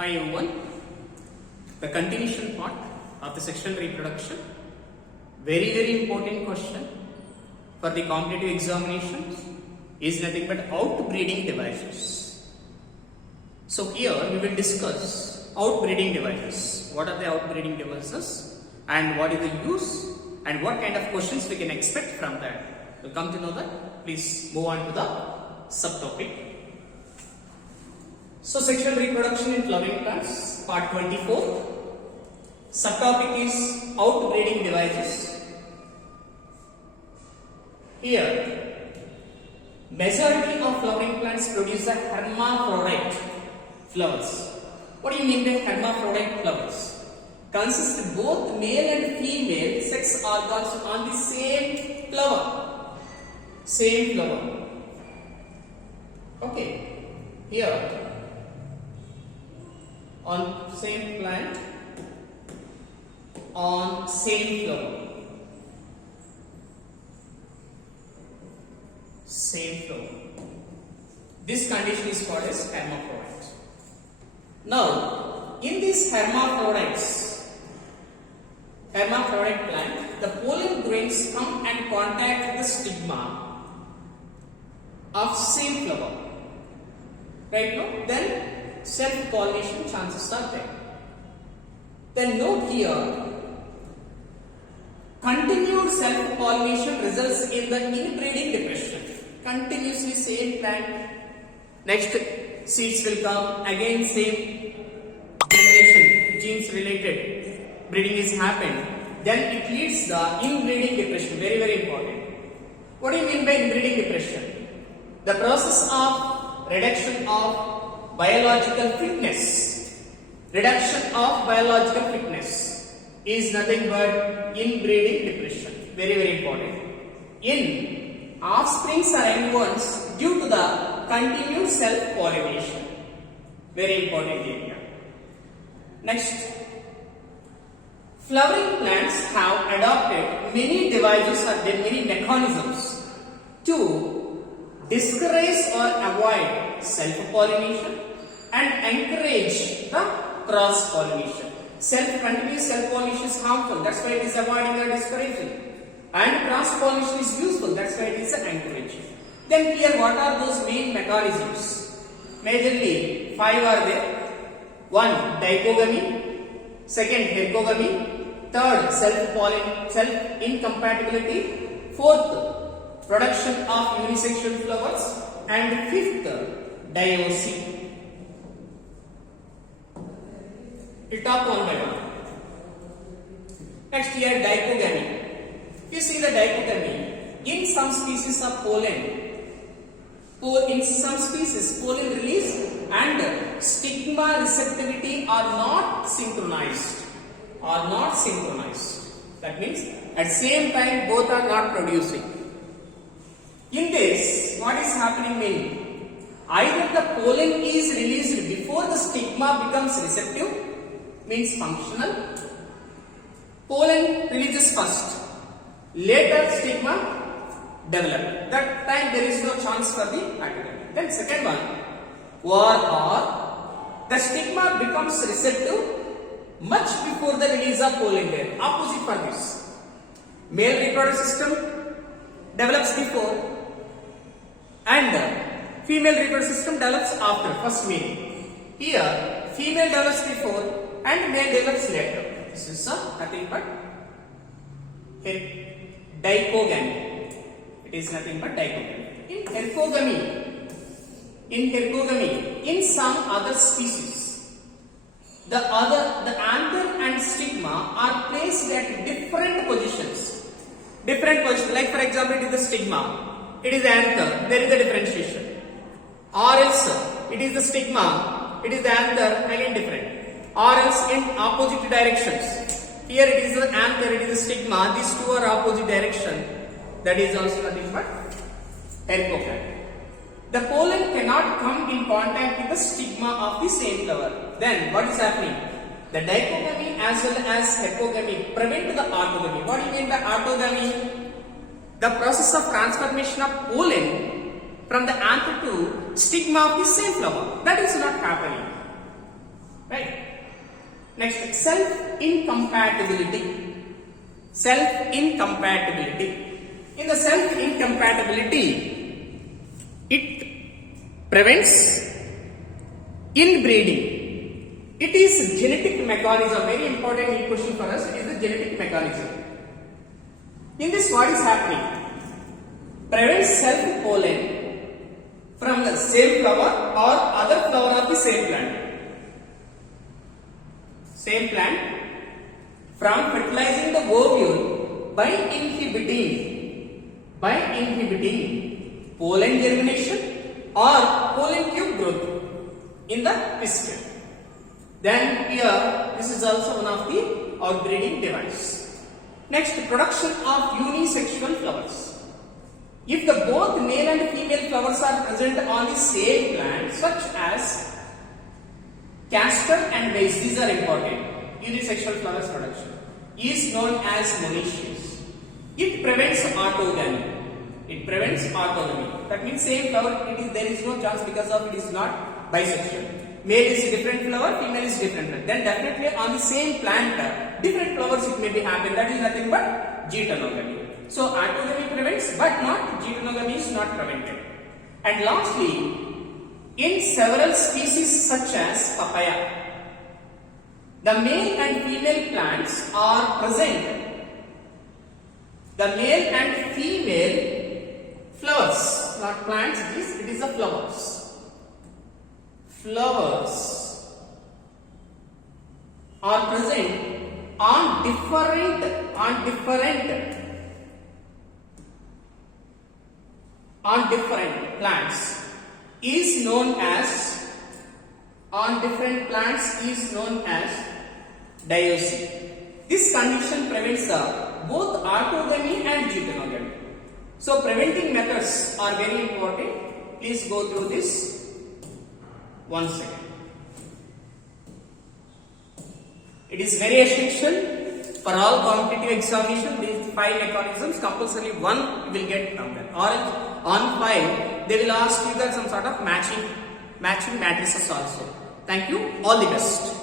Hi everyone, the continuation part of the sexual reproduction, very important question for the competitive examinations is nothing but outbreeding devices. So here we will discuss outbreeding devices. What are the outbreeding devices and what is the use and what kind of questions we can expect from that. We'll come to know that. Please move on to the subtopic. So, sexual reproduction in flowering plants, part 24. Subtopic is outbreeding devices. Here, majority of flowering plants produce a hermaphrodite flowers. What do you mean by hermaphrodite flowers? Consist both male and female sex organs on the same flower. Same flower. Okay. Here, on same plant, on same flower. Same flower. This condition is called as hermaphrodite. Now, in these hermaphrodite plant, the pollen grains come and contact the stigma of same flower. Right now, then self-pollination chances are there. Then note here, continued self-pollination results in the inbreeding depression. Continuously same plant, next seeds will come, again same generation, genes related breeding is happened. Then it leads the inbreeding depression, very important. What do you mean by inbreeding depression? The process of reduction of biological fitness. Reduction of biological fitness is nothing but inbreeding depression. Very important. In offsprings or young ones due to the continued self-pollination. Very important area. Next, flowering plants have adopted many devices or many mechanisms to discourage or avoid self-pollination and encourage the cross-pollination. Continuous self-pollination is harmful, that's why it is avoiding or discouraging. And cross-pollination is useful, that's why it is encouraging. Then here, what are those main mechanisms? Majorly, 5 are there. 1. Dipogamy. 2nd, hercogamy. 3rd, self-incompatibility. 4th, production of unisexual flowers. And 5th, diocy. We'll talk one by one. Next here, dipogamy. You see the dipogamy. In some species of pollen release and stigma receptivity are not synchronized. That means at same time both are not producing. In this, what is happening means either the pollen is released before the stigma becomes receptive, means functional. Pollen releases first, later stigma develop. That time there is no chance for the academic. Then second one, or the stigma becomes receptive much before the release of pollen layer. Opposite for this. Male reproductive system develops before and female reproductive system develops after, first male. Here, female develops before and male develops later. This is nothing but dipogamy. It is nothing but dipogamy. In hercogamy, in some other species, the anther and stigma are placed at different positions. Like for example, it is the stigma, it is the anther, there is a differentiation. Or else, it is the stigma, it is the anther, again different. Or else in opposite directions. Here it is the anther, it is the stigma, these two are opposite direction. That is also nothing but hercogamy. The pollen cannot come in contact with the stigma of the same flower. Then what is happening? The dipogamy as well as hercogamy prevent the autogamy. What do you mean by autogamy? The process of transformation of pollen from the anther to stigma of the same flower. That is not happening. Right? Next, self-incompatibility. Self-incompatibility. In the self-incompatibility, it prevents inbreeding. It is genetic mechanism. Very important question for us. It is the genetic mechanism. In this, what is happening? Prevents self-pollen from the same flower or other flower of the same plant. Same plant from fertilizing the ovule by inhibiting pollen germination or pollen tube growth in the pistil. Then here, this is also one of the outbreeding device. Next, production of unisexual flowers. If the both male and female flowers are present on the same plant, such as castor and vase, these are important. Unisexual flowers production is known as monoecious. It prevents autogamy. That means same flower, there is no chance because of it is not bisexual. Male is different flower, female is different flower. Then definitely on the same plant, different flowers it may be happen. That is nothing but getonogamy. So autogamy prevents, but not getonogamy is not prevented. And lastly, in several species such as papaya, the male and female plants are present. The male and female flowers, not plants, it is the flowers. Flowers are present on different plants is known as dioxy. This condition prevents both autogamy and getonogamy. So preventing methods are very important. Please go through this. 1 second. It is very essential for all competitive examination. These 5 mechanisms, compulsorily one will get from them. Or on 5, they will ask you that some sort of matching matrices also. Thank you. All the best.